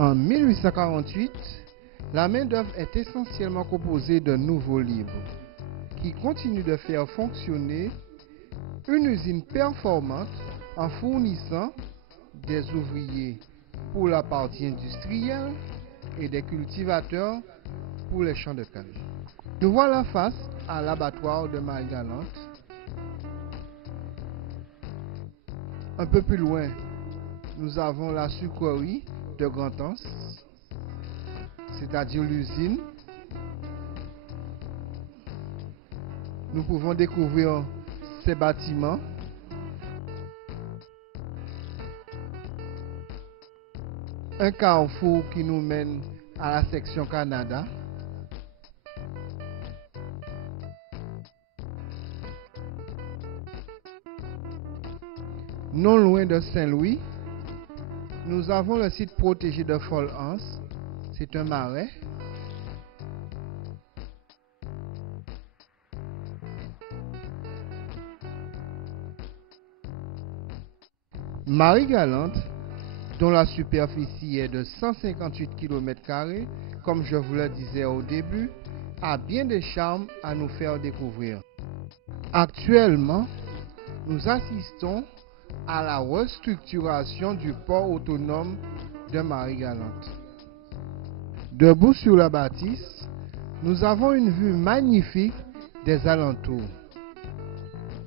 En 1848, la main-d'œuvre est essentiellement composée de nouveaux livres qui continuent de faire fonctionner une usine performante en fournissant des ouvriers pour la partie industrielle et des cultivateurs pour les champs de canne. Nous voilà face à l'abattoir de Marie-Galante. Un peu plus loin, nous avons la sucrerie de Grand-Anse, c'est-à-dire l'usine. Nous pouvons découvrir ces bâtiments. Un carrefour qui nous mène à la section Canada. Non loin de Saint-Louis, nous avons le site protégé de Fol-Anse. C'est un marais. Marie-Galante, dont la superficie est de 158 km², comme je vous le disais au début, a bien des charmes à nous faire découvrir. Actuellement, nous assistons à la restructuration du port autonome de Marie-Galante. Debout sur la bâtisse, nous avons une vue magnifique des alentours.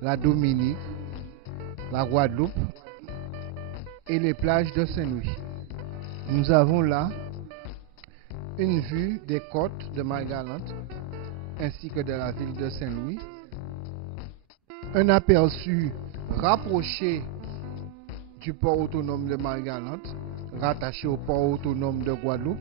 La Dominique, la Guadeloupe et les plages de Saint-Louis. Nous avons là une vue des côtes de Marie-Galante ainsi que de la ville de Saint-Louis. Un aperçu rapproché du port autonome de Marie-Galante, rattaché au port autonome de Guadeloupe.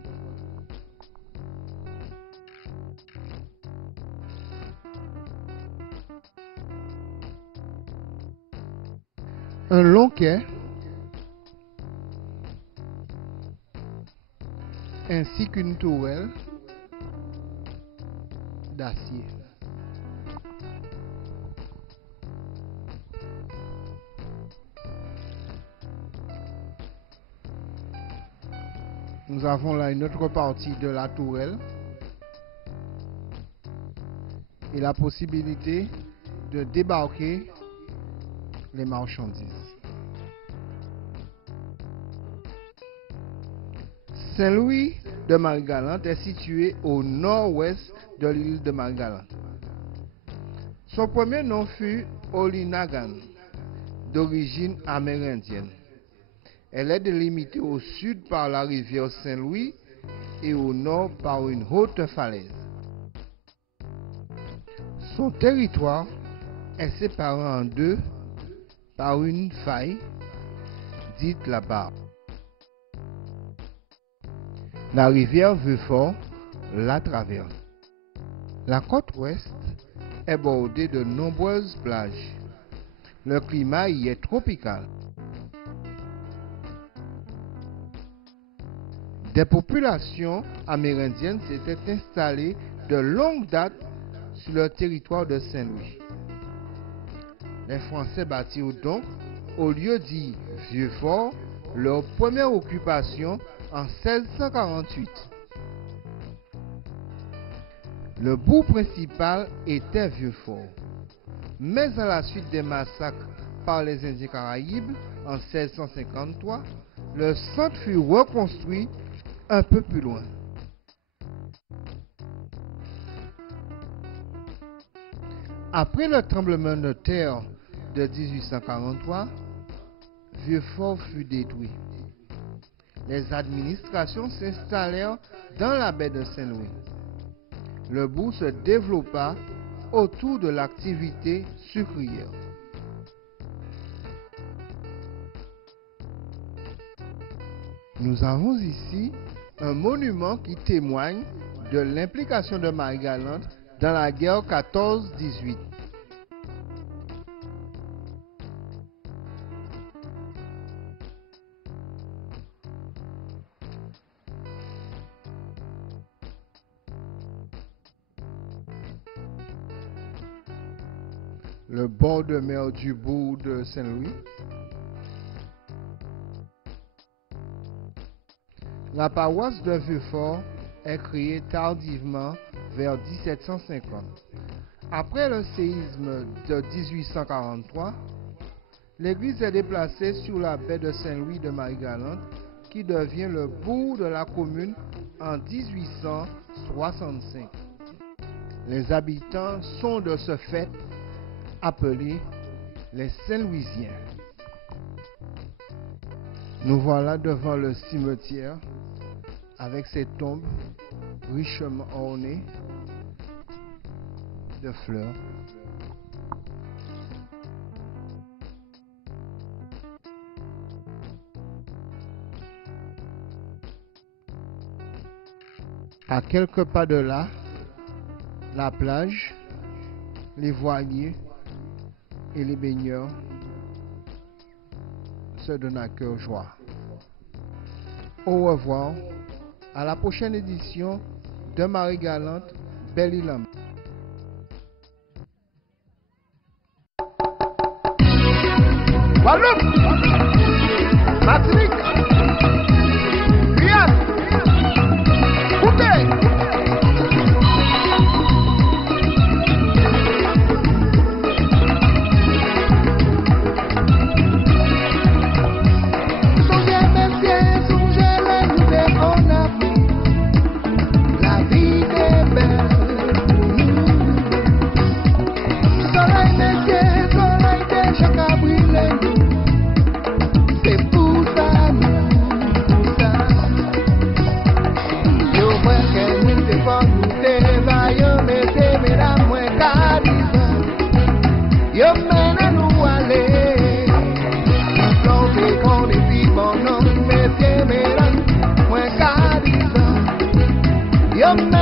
Un long quai ainsi qu'une tourelle d'acier. Nous avons là une autre partie de la tourelle et la possibilité de débarquer les marchandises. Saint-Louis de Marie-Galante est situé au nord-ouest de l'île de Marie-Galante. Son premier nom fut Olinagan, d'origine amérindienne. Elle est délimitée au sud par la rivière Saint-Louis et au nord par une haute falaise. Son territoire est séparé en deux par une faille dite la Barre. La rivière Vieux-Fort la traverse. La côte ouest est bordée de nombreuses plages. Le climat y est tropical. Des populations amérindiennes s'étaient installées de longue date sur le territoire de Saint-Louis. Les Français bâtirent donc, au lieu dit Vieux-Fort, leur première occupation en 1648. Le bourg principal était Vieux-Fort, mais à la suite des massacres par les Indiens Caraïbes en 1653, le centre fut reconstruit un peu plus loin. Après le tremblement de terre de 1843, Vieux-Fort fut détruit. Les administrations s'installèrent dans la baie de Saint-Louis. Le bourg se développa autour de l'activité sucrière. Nous avons ici un monument qui témoigne de l'implication de Marie-Galante dans la guerre 14-18. Le bord de mer du bourg de Saint-Louis. La paroisse de Vieux-Fort est créée tardivement vers 1750. Après le séisme de 1843, l'église est déplacée sur la baie de Saint-Louis de Marie-Galante, qui devient le bourg de la commune en 1865. Les habitants sont de ce fait appelés les Saint-Louisiens. Nous voilà devant le cimetière avec ses tombes richement ornées de fleurs. À quelques pas de là, la plage, les voiliers et les baigneurs se donnent à cœur joie. Au revoir, à la prochaine édition de Marie-Galante, Belle-Île. Guadeloupe, Martinique, Guyane, Coupé. Your man